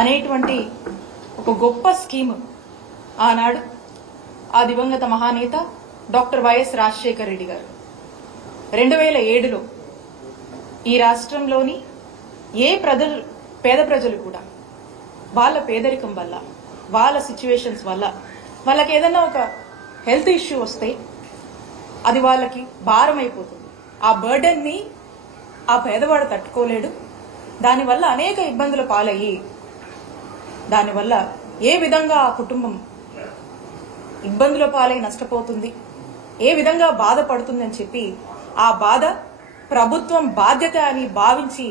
అనేటువంటి ఒక గొప్ప స్కీమ్ ఆనాడు ఆ దివంగత మహానేత డాక్టర్ వైఎస్ రాజశేఖర రెడ్డి గారు 2007లో ఈ రాష్ట్రంలోని పేద ప్రజలు కూడా వాళ్ళ పేదరికం వల్ల వాళ్ళ సిచ్యువేషన్స్ వల్ల వాళ్ళకి ఏదైనా ఒక హెల్త్ ఇష్యూ వస్తే అది వాళ్ళకి భారం అయిపోతుంది. ఆ బర్డెన్ ని ఆ పేదవాడు తట్టుకోలేడు. దానివల్ల అనేక ఇబ్బందులు పాలయ్యి దానివల్ల ఏ విధంగా ఆ కుటుంబం ఇబ్బందుల పాలై నష్టపోతుంది, ఏ విధంగా బాధపడుతుంది అని చెప్పి ఆ బాధ ప్రభుత్వం బాధ్యత అని భావించి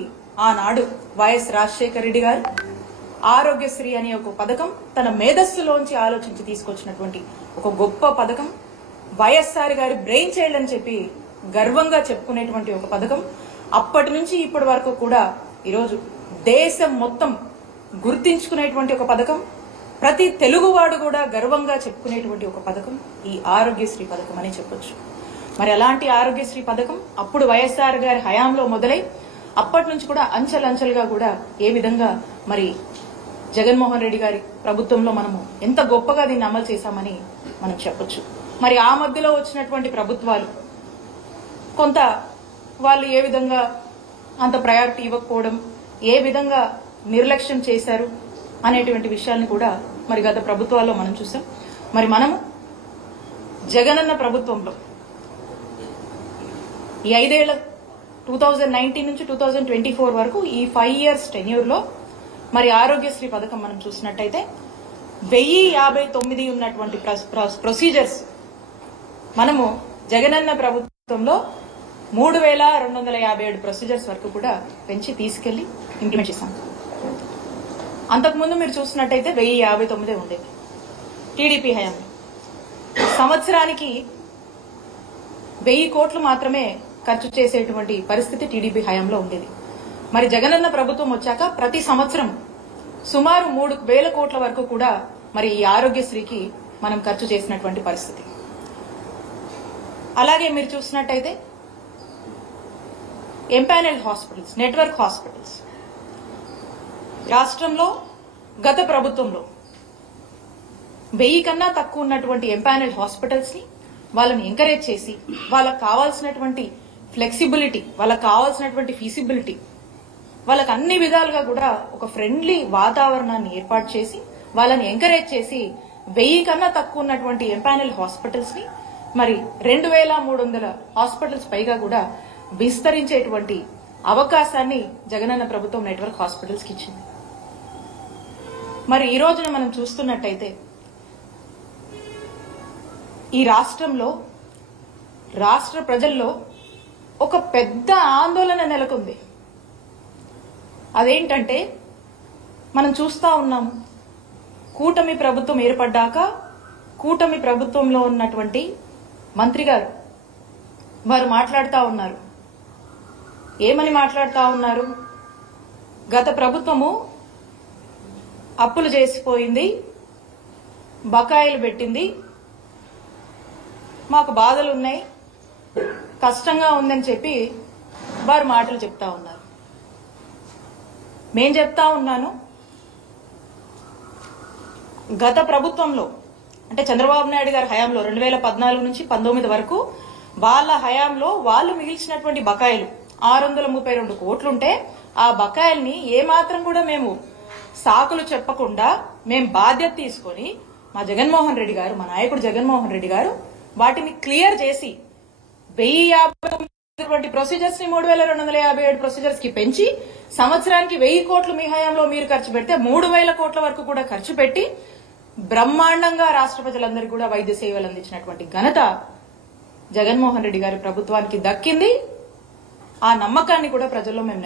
ఆనాడు వైఎస్ రాజశేఖర రెడ్డి గారు ఆరోగ్యశ్రీ అనే ఒక పథకం తన మేధస్సులోంచి ఆలోచించి తీసుకొచ్చినటువంటి ఒక గొప్ప పథకం. వైఎస్ఆర్ గారి బ్రెయిన్ చైల్డ్ అని చెప్పి గర్వంగా చెప్పుకునేటువంటి ఒక పథకం. అప్పటి నుంచి ఇప్పటి వరకు కూడా ఈరోజు దేశం మొత్తం గుర్తించుకునేటువంటి ఒక పథకం. ప్రతి తెలుగువాడు కూడా గర్వంగా చెప్పుకునేటువంటి ఒక పథకం ఈ ఆరోగ్యశ్రీ పథకం అని చెప్పొచ్చు. మరి అలాంటి ఆరోగ్యశ్రీ పథకం అప్పుడు వైఎస్ఆర్ గారి హయాంలో మొదలై అప్పటి నుంచి కూడా అంచెలంచెలుగా కూడా ఏ విధంగా మరి జగన్మోహన్ రెడ్డి గారి ప్రభుత్వంలో మనము ఎంత గొప్పగా దీన్ని అమలు చేశామని మనం చెప్పొచ్చు. మరి ఆ మధ్యలో వచ్చినటువంటి ప్రభుత్వాలు కొంత వాళ్ళు ఏ విధంగా అంత ప్రయారిటీ ఇవ్వకపోవడం, ఏ విధంగా నిర్లక్ష్యం చేశారు అనేటువంటి విషయాన్ని కూడా మరి గత ప్రభుత్వాల్లో మనం చూసాం. మరి మనము జగనన్న ప్రభుత్వంలో ఈ 5 ఏళ్ల 2019 నుంచి 2024 వరకు ఈ 5 years టెన్యూర్లో మరి ఆరోగ్యశ్రీ పథకం మనం చూసినట్టయితే 1059 ఉన్నటువంటి ప్రొసీజర్స్ మనము జగనన్న ప్రభుత్వంలో 3257 ప్రొసీజర్స్ వరకు కూడా పెంచి తీసుకెళ్లి ఇంప్లిమెంట్ చేశాం. అంతకుముందు మీరు చూసినట్టయితే 1059 ఉండేది టీడీపీ హయాంలో. సంవత్సరానికి 1000 కోట్లు మాత్రమే ఖర్చు చేసేటువంటి పరిస్థితి టీడీపీ హయాంలో ఉండేది. మరి జగనన్న ప్రభుత్వం వచ్చాక ప్రతి సంవత్సరం సుమారు 3000 కోట్ల వరకు కూడా మరి ఈ ఆరోగ్యశ్రీకి మనం ఖర్చు చేసినటువంటి పరిస్థితి. అలాగే మీరు చూసినట్టయితే ఎంపానల్డ్ హాస్పిటల్స్, నెట్వర్క్ హాస్పిటల్స్ రాష్ట్రంలో గత ప్రభుత్వంలో 1000 కన్నా తక్కువ ఉన్నటువంటి ఎంపానల్డ్ హాస్పిటల్స్ ని వాళ్ళని ఎంకరేజ్ చేసి వాళ్ళకు కావాల్సినటువంటి ఫ్లెక్సిబిలిటీ, వాళ్ళకు కావాల్సినటువంటి ఫీసిబిలిటీ, వాళ్ళకి అన్ని విధాలుగా కూడా ఒక ఫ్రెండ్లీ వాతావరణాన్ని ఏర్పాటు చేసి వాళ్ళని ఎంకరేజ్ చేసి 1000 కన్నా తక్కువ ఉన్నటువంటి ఎంపానల్ హాస్పిటల్స్ ని మరి 2300 హాస్పిటల్స్ పైగా కూడా విస్తరించేటువంటి అవకాశాన్ని జగనన్న ప్రభుత్వం నెట్వర్క్ హాస్పిటల్స్ కి ఇచ్చింది. మరి ఈ రోజున మనం చూస్తున్నట్టయితే ఈ రాష్ట్రంలో రాష్ట్ర ప్రజల్లో ఒక పెద్ద ఆందోళన నెలకొంది. అదేంటంటే మనం చూస్తా ఉన్నాము, కూటమి ప్రభుత్వం ఏర్పడ్డాక కూటమి ప్రభుత్వంలో ఉన్నటువంటి మంత్రి గారు వారు మాట్లాడుతూ ఉన్నారు. ఏమని మాట్లాడుతూ ఉన్నారు? గత ప్రభుత్వము అప్పులు చేసిపోయింది, బకాయిలు పెట్టింది, మాకు బాధలు ఉన్నాయి, కష్టంగా ఉందని చెప్పి వారు మాటలు చెప్తా ఉన్నారు. మేం చెప్తా ఉన్నాను, గత ప్రభుత్వంలో అంటే చంద్రబాబు నాయుడు గారి హయాంలో 2014 నుంచి 19 వరకు వాళ్ళ హయాంలో వాళ్ళు మిగిల్చినటువంటి బకాయిలు 632 కోట్లుంటే ఆ బకాయిల్ని ఏమాత్రం కూడా మేము సాకులు చెప్పకుండా మేము బాధ్యత తీసుకొని మా జగన్మోహన్ రెడ్డి గారు, మా నాయకుడు జగన్మోహన్ రెడ్డి గారు వాటిని క్లియర్ చేసి 1050 ప్రొసీజర్స్ ని 3257 ప్రొసీజర్స్ కి పెంచి సంవత్సరానికి 1000 కోట్లు మీ హయాంలో మీరు ఖర్చు పెడితే 3000 కోట్ల వరకు కూడా ఖర్చు పెట్టి బ్రహ్మాండంగా రాష్ట్ర ప్రజలందరికీ కూడా వైద్య సేవలు అందించినటువంటి ఘనత జగన్మోహన్ రెడ్డి గారి ప్రభుత్వానికి దక్కింది. ఆ నమ్మకాన్ని కూడా ప్రజల్లో మేము